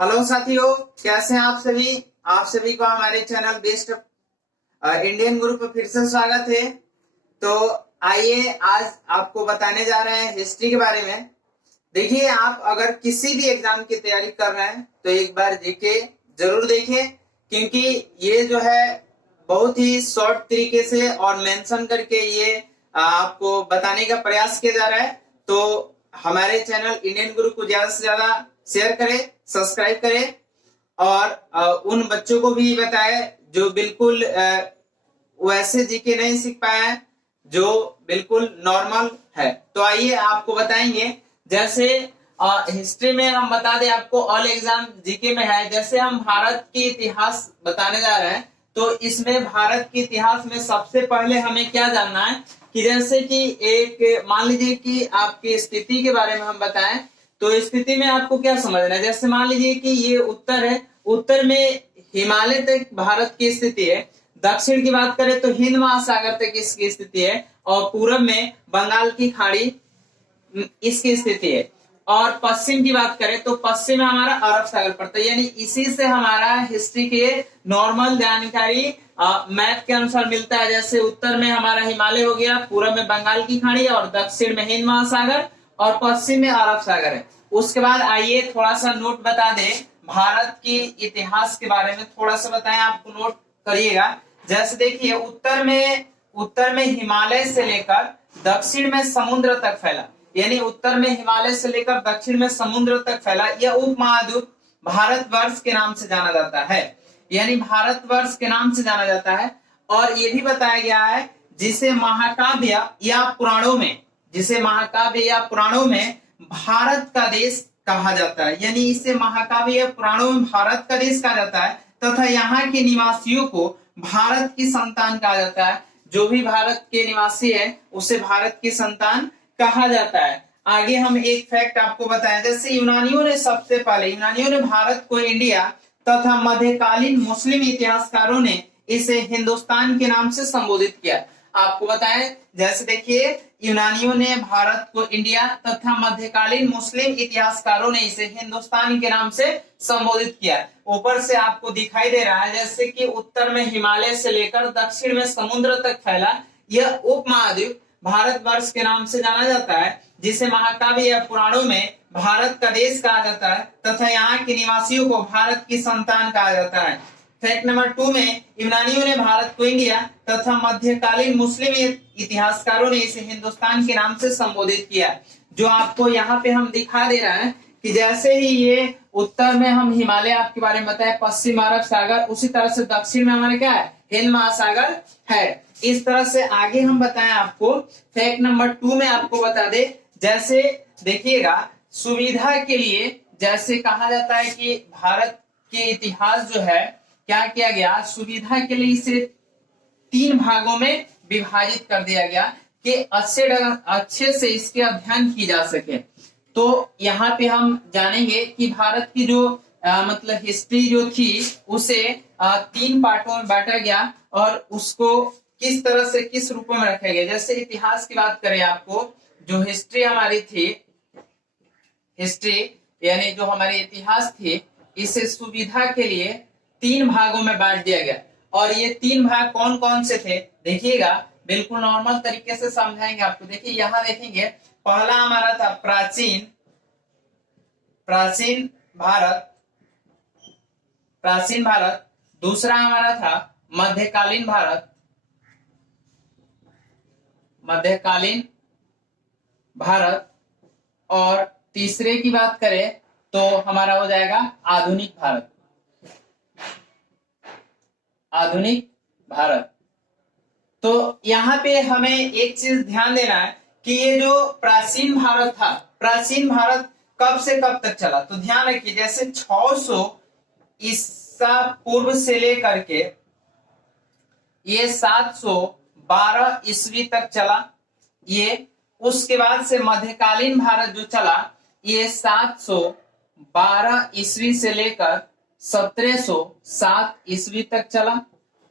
Hello साथियों, कैसे हैं आप सभी को हमारे चैनल बेस्ट इंडियन गुरु पर फिर से स्वागत है। तो आइए आज आपको बताने जा रहे हैं हिस्ट्री के बारे में। देखिए, आप अगर किसी भी एग्जाम की तैयारी कर रहे हैं तो एक बार जीके जरूर देखें, क्योंकि ये जो है बहुत ही शॉर्ट तरीके से और मेंशन करके ये आपको बताने का प्रयास किया जा रहा है। तो हमारे चैनल इंडियन गुरु को ज्यादा से ज्यादा शेयर करें, सब्सक्राइब करें और उन बच्चों को भी बताएं जो बिल्कुल वैसे जीके नहीं सीख पाए हैं, जो बिल्कुल नॉर्मल है। तो आइए आपको बताएंगे। जैसे हिस्ट्री में हम बता दें आपको, ऑल एग्जाम जीके में है। जैसे हम भारत की इतिहास बताने जा रहे हैं, तो इसमें भारत के इतिहास में सबसे पहले हमें क्या जानना है कि जैसे कि एक मान लीजिए कि आपकी स्थिति के बारे में हम बताएं, तो स्थिति में आपको क्या समझना है। जैसे मान लीजिए कि ये उत्तर है, उत्तर में हिमालय तक भारत की स्थिति है। दक्षिण की बात करें तो हिंद महासागर तक इसकी स्थिति है, और पूरब में बंगाल की खाड़ी इसकी स्थिति है। और पश्चिम की बात करें तो पश्चिम में हमारा अरब सागर पड़ता है। यानी इसी से हमारा हिस्ट्री के नॉर्मल जानकारी मैप के अनुसार मिलता है। जैसे उत्तर में हमारा हिमालय हो गया, पूरब में बंगाल की खाड़ी और दक्षिण में हिंद महासागर और पश्चिम में अरब सागर है। उसके बाद आइए थोड़ा सा नोट बता दें, भारत की इतिहास के बारे में थोड़ा सा बताएं, आपको नोट करिएगा। जैसे देखिए, उत्तर में हिमालय से लेकर दक्षिण में समुद्र तक फैला, यानी उत्तर में हिमालय से लेकर दक्षिण में समुद्र तक फैला यह उपमहाद्वीप भारतवर्ष के नाम से जाना जाता है। यानी भारतवर्ष के नाम से जाना जाता है। और यह भी बताया गया है जिसे महाकाव्य या पुराणों में भारत का देश कहा जाता है। यानी इसे महाकाव्य या पुराणों में भारत का देश कहा जाता है, तथा यहाँ के निवासियों को भारत की संतान कहा जाता है। जो भी भारत के निवासी है उसे भारत की संतान कहा जाता है। आगे हम एक फैक्ट आपको बताएं। जैसे यूनानियों ने भारत को इंडिया तथा मध्यकालीन मुस्लिम इतिहासकारों ने इसे हिंदुस्तान के नाम से संबोधित किया। आपको बताएं, जैसे देखिए, यूनानियों ने भारत को इंडिया तथा मध्यकालीन मुस्लिम इतिहासकारों ने इसे हिंदुस्तान के नाम से संबोधित किया। ऊपर से आपको दिखाई दे रहा है जैसे कि उत्तर में हिमालय से लेकर दक्षिण में समुद्र तक फैला यह उपमहाद्वीप भारतवर्ष के नाम से जाना जाता है, जिसे महाकाव्य या पुराणों में भारत का देश कहा जाता है, तथा यहाँ के निवासियों को भारत की संतान कहा जाता है। फैक्ट नंबर 2 में यूनानियों ने भारत को इंडिया तथा मध्यकालीन मुस्लिम इतिहासकारों ने इसे हिंदुस्तान के नाम से संबोधित किया। जो आपको यहाँ पे हम दिखा दे रहे हैं कि जैसे ही ये उत्तर में हम हिमालय आपके बारे में बताए, पश्चिम अरब सागर, उसी तरह से दक्षिण में हमारे क्या है, हिंद महासागर है। इस तरह से आगे हम बताएं आपको। फैक्ट नंबर 2 में आपको बता दे, जैसे देखिएगा, सुविधा के लिए जैसे कहा जाता है कि भारत के इतिहास जो है क्या किया गया, सुविधा के लिए इसे 3 भागों में विभाजित कर दिया गया कि अच्छे से इसके अध्ययन की जा सके। तो यहाँ पे हम जानेंगे कि भारत की जो मतलब हिस्ट्री जो थी उसे 3 पार्टों में बांटा गया और उसको किस तरह से किस रूप में रखा गया। जैसे इतिहास की बात करें, आपको जो हिस्ट्री हमारी थी, हिस्ट्री यानी जो हमारी इतिहास थी, इसे सुविधा के लिए 3 भागों में बांट दिया गया। और ये 3 भाग कौन कौन से थे देखिएगा, बिल्कुल नॉर्मल तरीके से समझाएंगे आपको। देखिए यहाँ देखेंगे, पहला हमारा था प्राचीन भारत, दूसरा हमारा था मध्यकालीन भारत, और तीसरे की बात करें तो हमारा हो जाएगा आधुनिक भारत। तो यहाँ पे हमें एक चीज ध्यान देना है कि ये जो प्राचीन भारत था, प्राचीन भारत कब से कब तक चला, तो ध्यान रखिए, जैसे 600 ईसा पूर्व से लेकर के ये 712 ईस्वी तक चला ये। उसके बाद से मध्यकालीन भारत जो चला ये 712 ईस्वी से लेकर 1707 ईस्वी तक चला।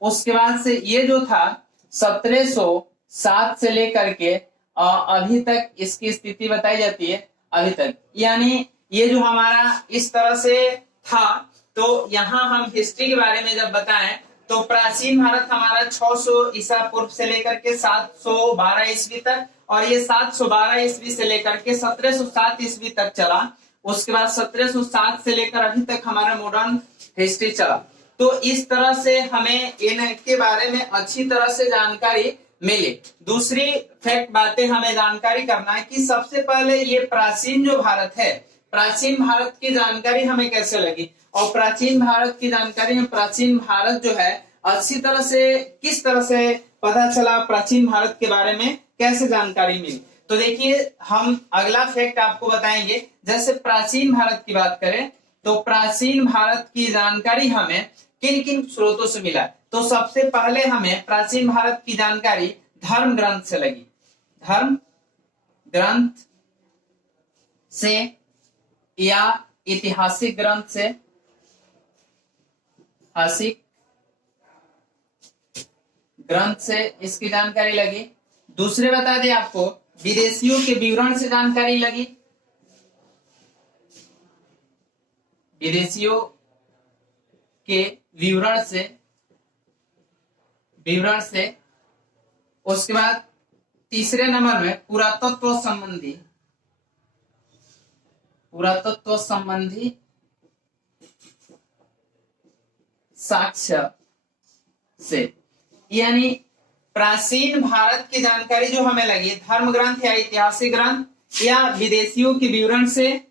उसके बाद से ये जो था 1707 से लेकर के अभी तक इसकी स्थिति बताई जाती है अभी तक। यानी ये जो हमारा इस तरह से था। तो यहाँ हम हिस्ट्री के बारे में जब बताएं तो प्राचीन भारत हमारा 600 ईसा पूर्व से लेकर के 712 ईस्वी तक, और ये 712 ईस्वी से लेकर के 1707 ईस्वी तक चला। उसके बाद 1707 से लेकर अभी तक हमारा मॉडर्न हिस्ट्री चला। तो इस तरह से हमें इनके बारे में अच्छी तरह से जानकारी मिली। दूसरी फैक्ट बातें हमें जानकारी करना है कि सबसे पहले ये प्राचीन जो भारत है, प्राचीन भारत की जानकारी हमें कैसे लगी, और प्राचीन भारत की जानकारी में प्राचीन भारत जो है अच्छी तरह से किस तरह से पता चला, प्राचीन भारत के बारे में कैसे जानकारी मिली। तो देखिए हम अगला फैक्ट आपको बताएंगे। जैसे प्राचीन भारत की बात करें तो प्राचीन भारत की जानकारी हमें किन किन स्रोतों से मिला। तो सबसे पहले हमें प्राचीन भारत की जानकारी धर्म ग्रंथ से लगी, धर्म ग्रंथ से या ऐतिहासिक ग्रंथ से, ऐतिहासिक ग्रंथ से इसकी जानकारी लगी। दूसरे बता दें आपको विदेशियों के विवरण से जानकारी लगी, विदेशियों के विवरण से। उसके बाद तीसरे नंबर में पुरातत्व संबंधी साक्ष्य से, यानी प्राचीन भारत की जानकारी जो हमें लगी धर्म ग्रंथ या ऐतिहासिक ग्रंथ या विदेशियों के विवरण से।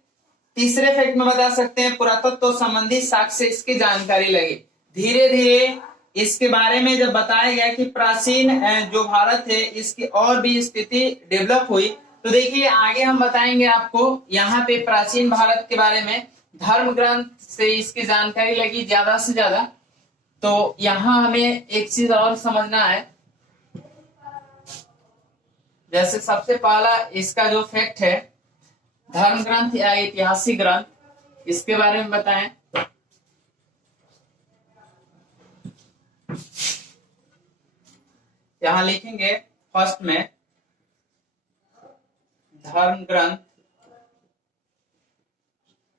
तीसरे फैक्ट में बता सकते हैं पुरातत्व संबंधी साक्ष्य से इसकी जानकारी लगी। धीरे धीरे इसके बारे में जब बताया गया कि प्राचीन जो भारत है इसकी और भी स्थिति डेवलप हुई, तो देखिए आगे हम बताएंगे आपको यहाँ पे प्राचीन भारत के बारे में धर्म ग्रंथ से इसकी जानकारी लगी ज्यादा से ज्यादा। तो यहाँ हमें एक चीज और समझना है, जैसे सबसे पहला इसका जो फैक्ट है धर्म ग्रंथ या ऐतिहासिक ग्रंथ, इसके बारे में बताएं। यहां लिखेंगे फर्स्ट में धर्म ग्रंथ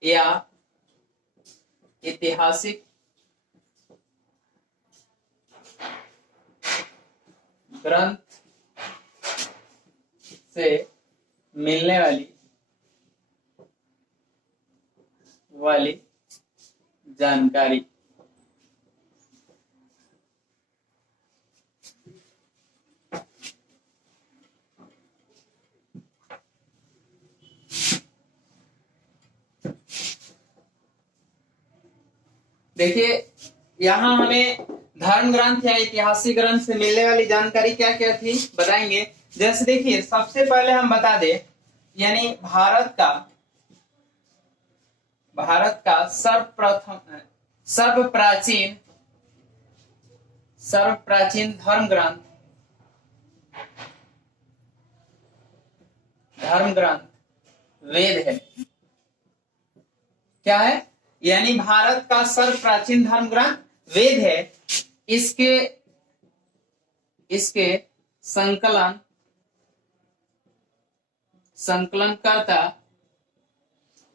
या ऐतिहासिक ग्रंथ से मिलने वाली जानकारी। देखिए यहाँ हमें धर्म ग्रंथ या ऐतिहासिक ग्रंथ से मिलने वाली जानकारी क्या क्या थी बताएंगे। जैसे देखिए सबसे पहले हम बता दें, यानी भारत का सर्वप्राचीन धर्म ग्रंथ वेद है। क्या है? यानी भारत का सर्वप्राचीन धर्म ग्रंथ वेद है। इसके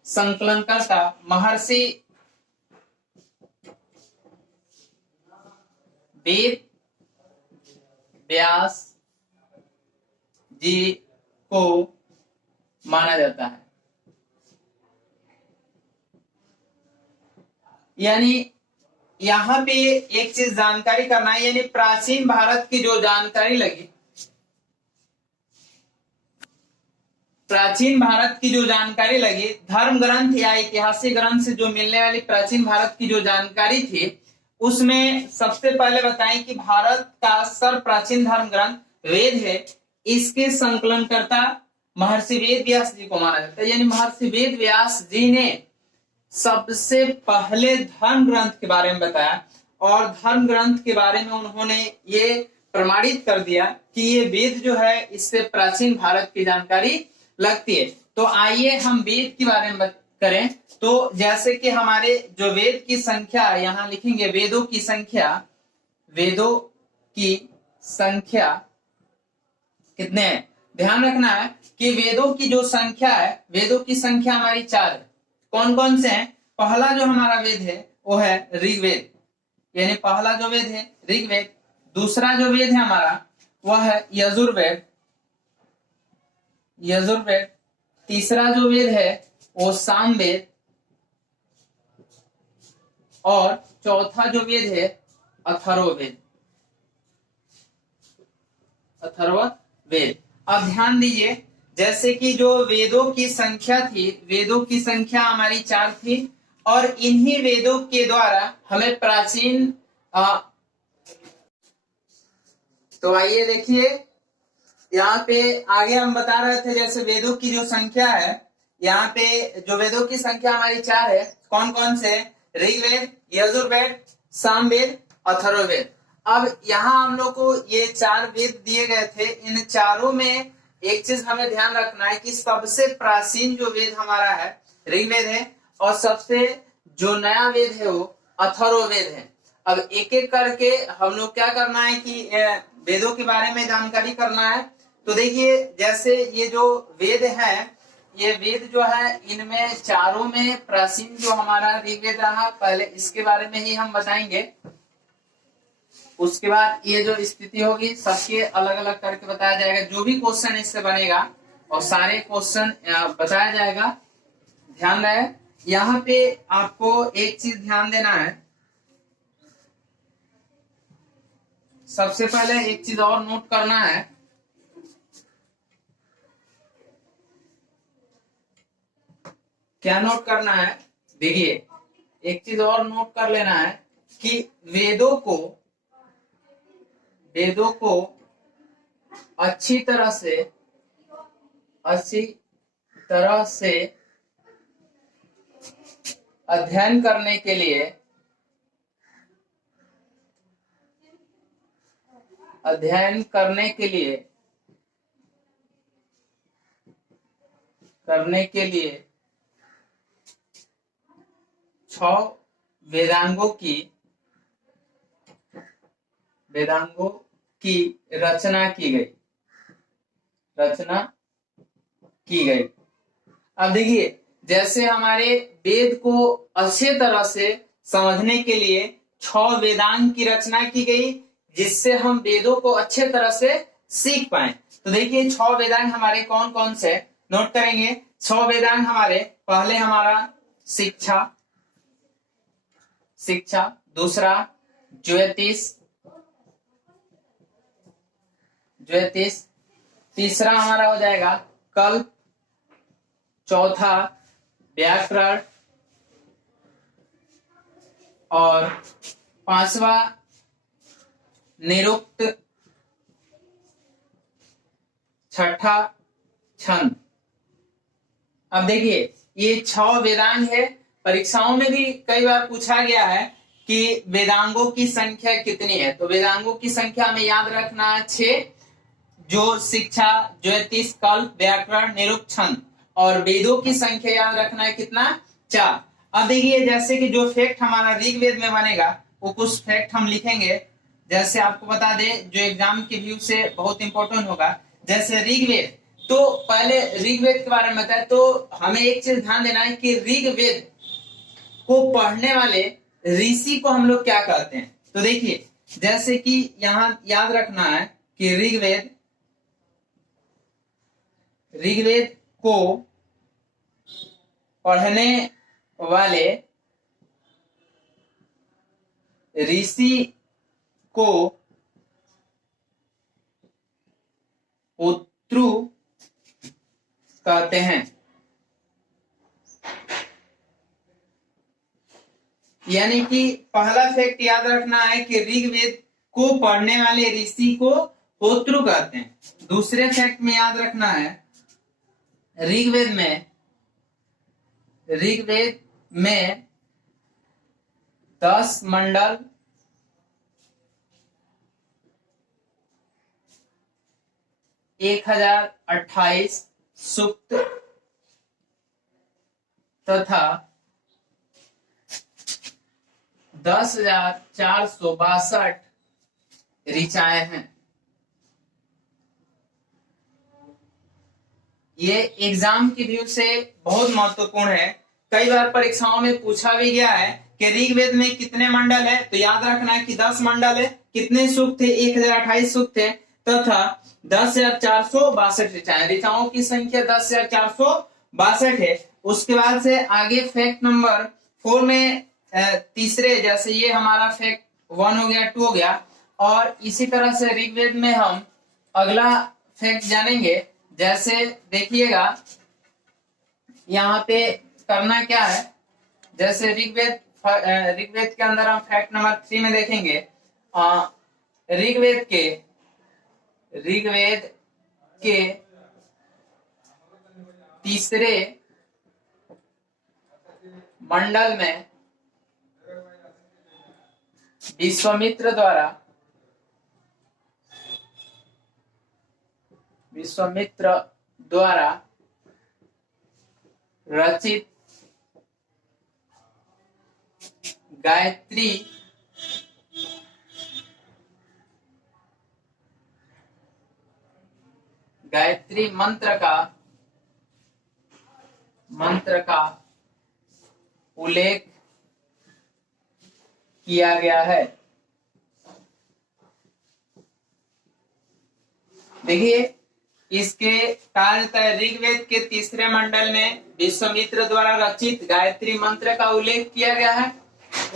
संकलनकर्ता महर्षि वेद व्यास जी को माना जाता है। यानी यहाँ पे एक चीज जानकारी करना है, यानी प्राचीन भारत की जो जानकारी लगी, धर्म ग्रंथ या ऐतिहासिक ग्रंथ से जो मिलने वाली प्राचीन भारत की जो जानकारी थी, उसमें सबसे पहले बताएं कि भारत का सर्वप्राचीन धर्म ग्रंथ वेद है। इसके संकलनकर्ता महर्षि वेद व्यास जी को माना जाता है। यानी महर्षि वेद व्यास जी ने सबसे पहले धर्म ग्रंथ के बारे में बताया, और धर्म ग्रंथ के बारे में उन्होंने ये प्रमाणित कर दिया कि ये वेद जो है इससे प्राचीन भारत की जानकारी लगती है। तो आइए हम वेद के बारे में करें। तो जैसे कि हमारे जो वेद की संख्या यहाँ लिखेंगे, वेदों की संख्या कितने हैं? ध्यान रखना है कि वेदों की जो संख्या है, वेदों की संख्या हमारी 4 है। कौन कौन से हैं? पहला जो हमारा वेद है वो है ऋग्वेद, यानी पहला जो वेद है ऋग्वेद। दूसरा जो वेद है हमारा वह है यजुर्वेद, यजुर्वेद। तीसरा जो वेद है वो सामवेद, और चौथा जो वेद है अथर्ववेद, अथर्ववेद। अब ध्यान दीजिए, जैसे कि जो वेदों की संख्या थी, वेदों की संख्या हमारी 4 थी, और इन्हीं वेदों के द्वारा हमें प्राचीन तो आइए देखिए, यहाँ पे आगे हम बता रहे थे जैसे वेदों की जो संख्या है, यहाँ पे जो वेदों की संख्या हमारी 4 है, कौन कौन से? ऋग्वेद, यजुर्वेद, सामवेद, अथर्ववेद। अब यहाँ हम लोग को ये 4 वेद दिए गए थे। इन चारों में एक चीज हमें ध्यान रखना है कि सबसे प्राचीन जो वेद हमारा है ऋग्वेद है, और सबसे जो नया वेद है वो अथर्ववेद है। अब एक एक करके हम लोग क्या करना है कि वेदों के बारे में जानकारी करना है। तो देखिए, जैसे ये जो वेद है, ये वेद जो है इनमें चारों में प्राचीन जो हमारा ऋग्वेद रहा, पहले इसके बारे में ही हम बताएंगे। उसके बाद ये जो स्थिति होगी सबके अलग अलग करके बताया जाएगा। जो भी क्वेश्चन इससे बनेगा और सारे क्वेश्चन बताया जाएगा। ध्यान रहे, यहाँ पे आपको एक चीज ध्यान देना है। सबसे पहले एक चीज और नोट करना है, क्या नोट करना है? देखिए, एक चीज और नोट कर लेना है कि वेदों को अच्छी तरह से अध्ययन करने के लिए छह वेदांगों की रचना की गई। अब देखिए, जैसे हमारे वेद को अच्छे तरह से समझने के लिए 6 वेदांग की रचना की गई, जिससे हम वेदों को अच्छे तरह से सीख पाए। तो देखिए, 6 वेदांग हमारे कौन कौन से नोट करेंगे। 6 वेदांग हमारे, पहले हमारा शिक्षा, दूसरा ज्योतिष, तीसरा हमारा हो जाएगा कल्प, चौथा व्याकरण, और 5वां निरुक्त, 6ठा छंद। अब देखिए, ये 6 वेदांग है। परीक्षाओं में भी कई बार पूछा गया है कि वेदांगों की संख्या कितनी है। तो वेदांगों की संख्या में याद रखना है 6, जो शिक्षा, ज्योतिष, कल्प, व्याकरण, निरुक्त, छंद। और वेदों की संख्या याद रखना है कितना? 4। अब देखिए, जैसे कि जो फैक्ट हमारा ऋग्वेद में बनेगा वो कुछ फैक्ट हम लिखेंगे। जैसे आपको बता दे, जो एग्जाम के व्यू से बहुत इंपॉर्टेंट होगा। जैसे ऋग्वेद, तो पहले ऋग्वेद के बारे में बताए, तो हमें एक चीज ध्यान देना है कि ऋग्वेद को पढ़ने वाले ऋषि को हम लोग क्या कहते हैं। तो देखिए, जैसे कि यहां याद रखना है कि ऋग्वेद को पढ़ने वाले ऋषि को होत्रु कहते हैं। यानी कि पहला फैक्ट याद रखना है कि ऋग्वेद को पढ़ने वाले ऋषि को होत्रु कहते हैं। दूसरे फैक्ट में याद रखना है, ऋग्वेद में 10 मंडल, 1028 सूक्त तथा 10,462 ऋचाएं हैं। ये एग्जाम की व्यू से बहुत महत्वपूर्ण है कई बार परीक्षाओं में पूछा भी गया है कि ऋग्वेद में कितने मंडल है, तो याद रखना है कि 10 मंडल है। कितने सूक्त थे? 1028 सूक्त थे तथा 10,462 ऋचाएं। ऋचाओं की संख्या 10,462 है। उसके बाद से आगे फैक्ट नंबर 4 में तीसरे, जैसे ये हमारा फैक्ट 1 हो गया, 2 हो गया, और इसी तरह से ऋग्वेद में हम अगला फैक्ट जानेंगे। जैसे देखिएगा यहाँ पे करना क्या है, जैसे ऋग्वेद के अंदर हम फैक्ट नंबर 3 में देखेंगे। ऋग्वेद के तीसरे मंडल में विश्वामित्र द्वारा रचित गायत्री मंत्र का उल्लेख किया गया है। देखिए इसके कार्य ऋग्वेद के तीसरे मंडल में विश्वामित्र द्वारा रचित गायत्री मंत्र का उल्लेख किया गया है।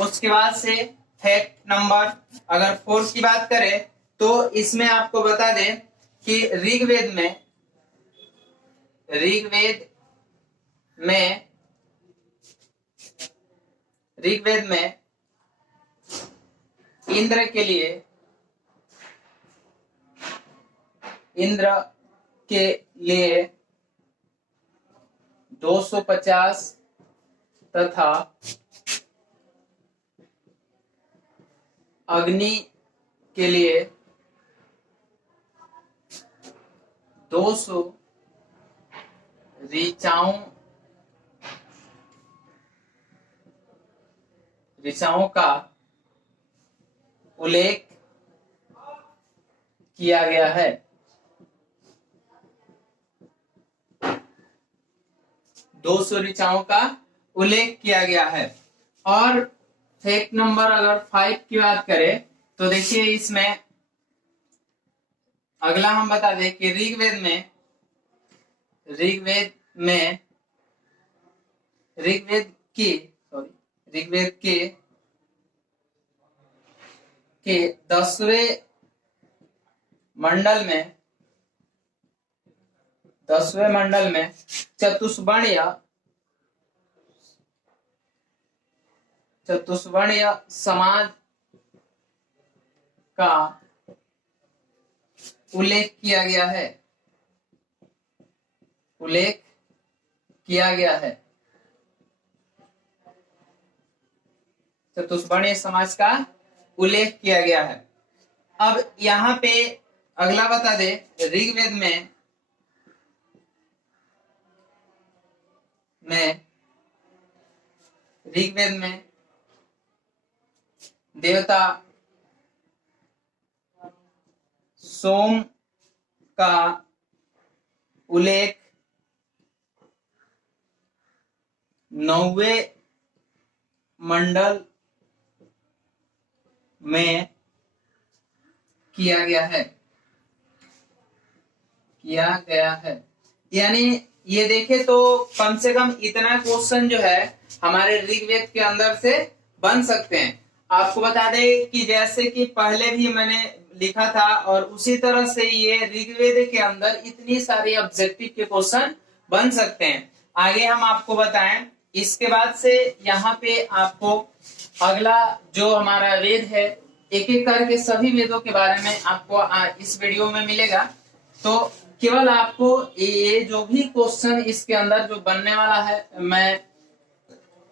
उसके बाद से फैक्ट नंबर अगर 4 की बात करें तो इसमें आपको बता दें कि ऋग्वेद में इंद्र के लिए 250 तथा अग्नि के लिए 200 ऋचाओं का उल्लेख किया गया है। 200 ऋचाओं का उल्लेख किया गया है। और फैक्ट नंबर अगर 5 की बात करें तो देखिए इसमें अगला हम बता दें कि ऋग्वेद के 10वें मंडल में चतुष्वर्णीय समाज का उल्लेख किया गया है। चतुष्वर्णीय समाज का उल्लेख किया गया है। अब यहाँ पे अगला बता दे, ऋग्वेद में देवता सोम का उल्लेख 9वें मंडल में किया गया है। यानी ये देखे तो कम से कम इतना क्वेश्चन जो है हमारे ऋग्वेद के अंदर से बन सकते हैं। आपको बता दें कि जैसे कि पहले भी मैंने लिखा था और उसी तरह से ये ऋग्वेद के अंदर इतनी सारी ऑब्जेक्टिव के क्वेश्चन बन सकते हैं। आगे हम आपको बताएं। इसके बाद से यहाँ पे आपको अगला जो हमारा वेद है, एक एक करके सभी वेदों के बारे में आपको इस वीडियो में मिलेगा। तो केवल आपको ये जो भी क्वेश्चन इसके अंदर जो बनने वाला है, मैं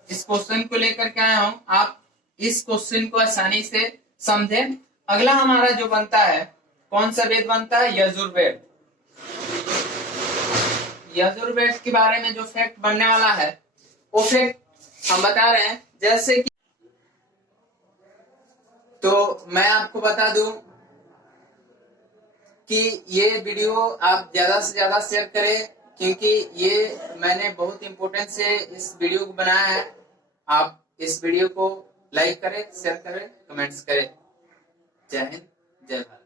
इस क्वेश्चन को लेकर के आया हूं, आप इस क्वेश्चन को आसानी से समझें। अगला हमारा जो बनता है, कौन सा वेद बनता है? यजुर्वेद। यजुर्वेद के बारे में जो फैक्ट बनने वाला है वो फैक्ट हम बता रहे हैं। जैसे कि तो मैं आपको बता दूं कि ये वीडियो आप ज्यादा से ज्यादा शेयर करें क्योंकि ये मैंने बहुत इम्पोर्टेंट से इस वीडियो को बनाया है। आप इस वीडियो को लाइक करें, शेयर करें, कमेंट्स करें। जय हिंद, जय भारत।